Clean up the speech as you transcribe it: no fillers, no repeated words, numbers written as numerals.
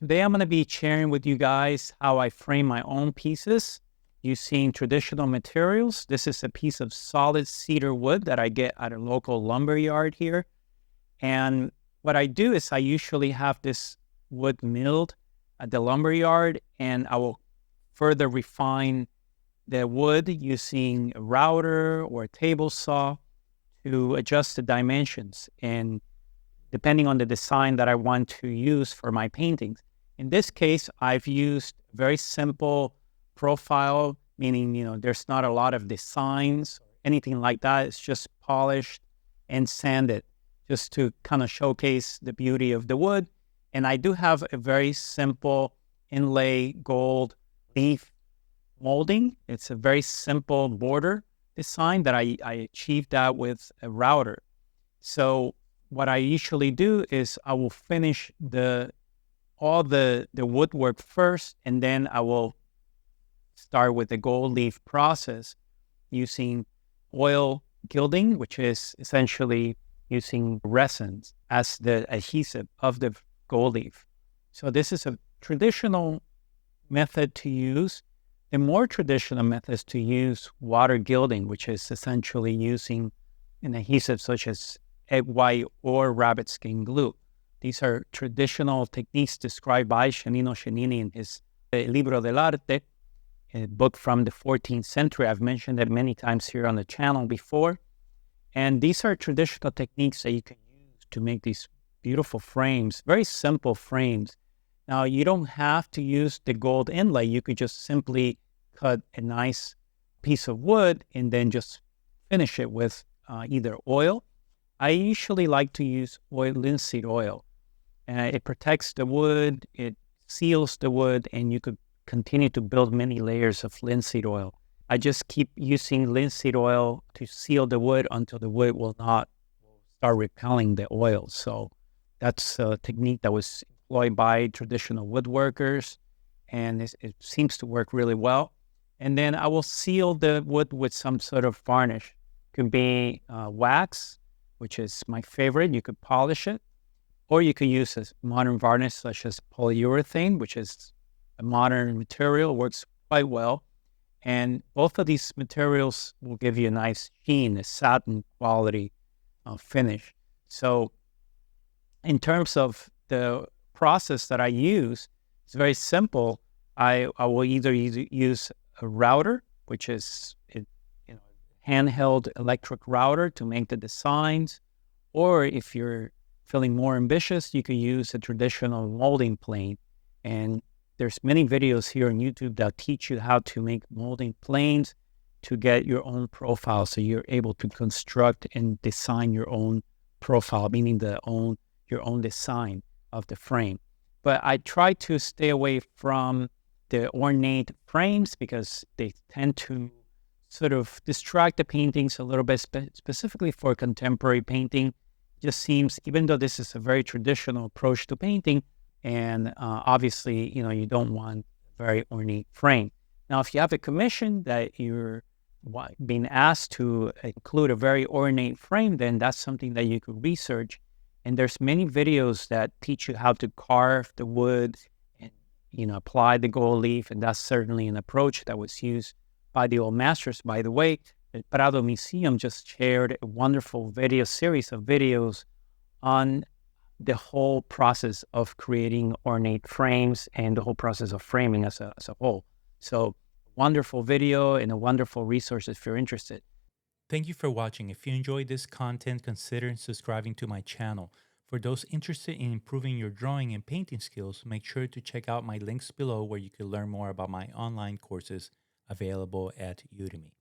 Today, I'm going to be sharing with you guys how I frame my own pieces using traditional materials. This is a piece of solid cedar wood that I get at a local lumber yard here. And what I do is I usually have this wood milled at the lumber yard, and I will further refine the wood using a router or a table saw to adjust the dimensions and depending on the design that I want to use for my paintings. In this case, I've used very simple profile, meaning, there's not a lot of designs, anything like that. It's just polished and sanded just to kind of showcase the beauty of the wood. And I do have a very simple inlay gold leaf molding. It's a very simple border design that I achieved that with a router. So what I usually do is I will finish all the woodwork first, and then I will start with the gold leaf process using oil gilding, which is essentially using resins as the adhesive of the gold leaf. So this is a traditional method to use. The more traditional method is to use water gilding, which is essentially using an adhesive such as egg white or rabbit skin glue. These are traditional techniques described by Giannino Cennini in his Libro dell'Arte, a book from the 14th century. I've mentioned it many times here on the channel before. And these are traditional techniques that you can use to make these beautiful frames, very simple frames. Now, you don't have to use the gold inlay. You could just simply cut a nice piece of wood and then just finish it with either oil. I usually like to use linseed oil. It protects the wood, it seals the wood, and you could continue to build many layers of linseed oil. I just keep using linseed oil to seal the wood until the wood will not start repelling the oil. So that's a technique that was employed by traditional woodworkers, and it seems to work really well. And then I will seal the wood with some sort of varnish. It could be wax, which is my favorite. You could polish it, or you could use a modern varnish such as polyurethane, which is a modern material, works quite well. And both of these materials will give you a nice sheen, a satin quality finish. So in terms of the process that I use, it's very simple. I will either use a router, which is handheld electric router to make the designs, or if you're feeling more ambitious, you could use a traditional molding plane. And there's many videos here on YouTube that teach you how to make molding planes to get your own profile. So you're able to construct and design your own profile, meaning your own design of the frame. But I try to stay away from the ornate frames because they tend to sort of distract the paintings a little bit, specifically for contemporary painting. Just seems, even though this is a very traditional approach to painting, and obviously, you don't want a very ornate frame. Now, if you have a commission that you're being asked to include a very ornate frame, then that's something that you could research. And there's many videos that teach you how to carve the wood and, apply the gold leaf. And that's certainly an approach that was used by the old masters. By the way, the Prado Museum just shared a wonderful series of videos on the whole process of creating ornate frames and the whole process of framing as a whole. So wonderful video and a wonderful resource if you're interested. Thank you for watching. If you enjoyed this content, consider subscribing to my channel. For those interested in improving your drawing and painting skills, make sure to check out my links below where you can learn more about my online courses available at Udemy.